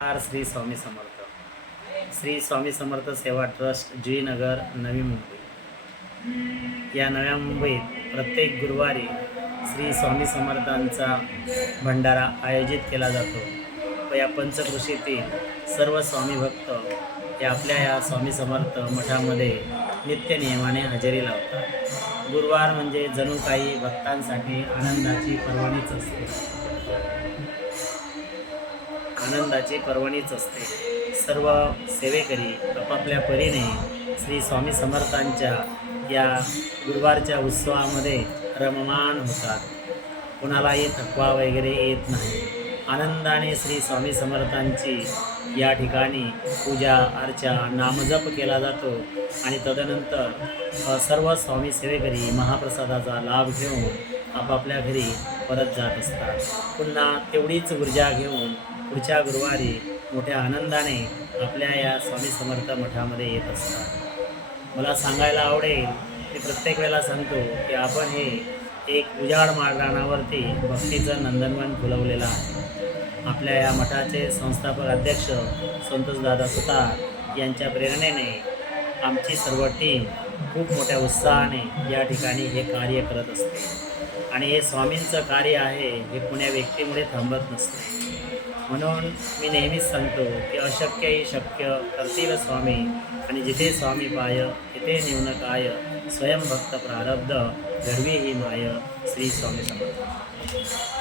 श्री स्वामी समर्थ. श्री स्वामी समर्थ सेवा ट्रस्ट, जुईनगर, नवी मुंबई. या नव्या मुंबईत प्रत्येक गुरुवारी श्री स्वामी समर्थांचा भंडारा आयोजित केला जातो व या पंचक्रोशीतील सर्व स्वामी भक्त हे आपल्या या स्वामी समर्थ मठामध्ये नित्य नियमाने हजेरी लावतात. गुरुवार म्हणजे जणू काही भक्तांसाठी आनंदाची पर्वणीच असते. सर्व सेवेकरी आपापल्या परीने श्री स्वामी समर्थांच्या या गुरुवारच्या उत्सवामध्ये रममान होतात. कुणालाही थकवा वगैरे येत नाही. आनंदाने श्री स्वामी समर्थांची या ठिकाणी पूजा अर्चा नामजप केला जातो आणि तदनंतर सर्व स्वामी सेवेकरी महाप्रसादाचा लाभ घेऊन आपापल्या घरी परत जात असतात. पुन्हा तेवढीच ऊर्जा घेऊन पुढच्या गुरुवारी मोठ्या आनंदाने आपल्या या स्वामी समर्थ मठामध्ये येत असतात. मला सांगायला आवडेल, मी प्रत्येक वेळेला सांगतो की आपण हे एक उजाड माळरानावरती भक्तीचं नंदनवन फुलवलेलं आहे. आपल्या या मठाचे संस्थापक अध्यक्ष संतोषदादा सुतार यांच्या प्रेरणेने आमची सर्व टीम खूप मोठ्या उत्साहाने या ठिकाणी हे कार्य करत असते आणि हे स्वामींचं कार्य आहे, हे कोण्या व्यक्तीमुळे थांबत नसते. म्हणून मी नेहमीच सांगतो की अशक्यही शक्य करतील स्वामी, आणि जिथे स्वामी पाय तिथे न्यून काय, स्वयंभक्त प्रारब्ध घडवी ही माय. श्री स्वामी समर्थ.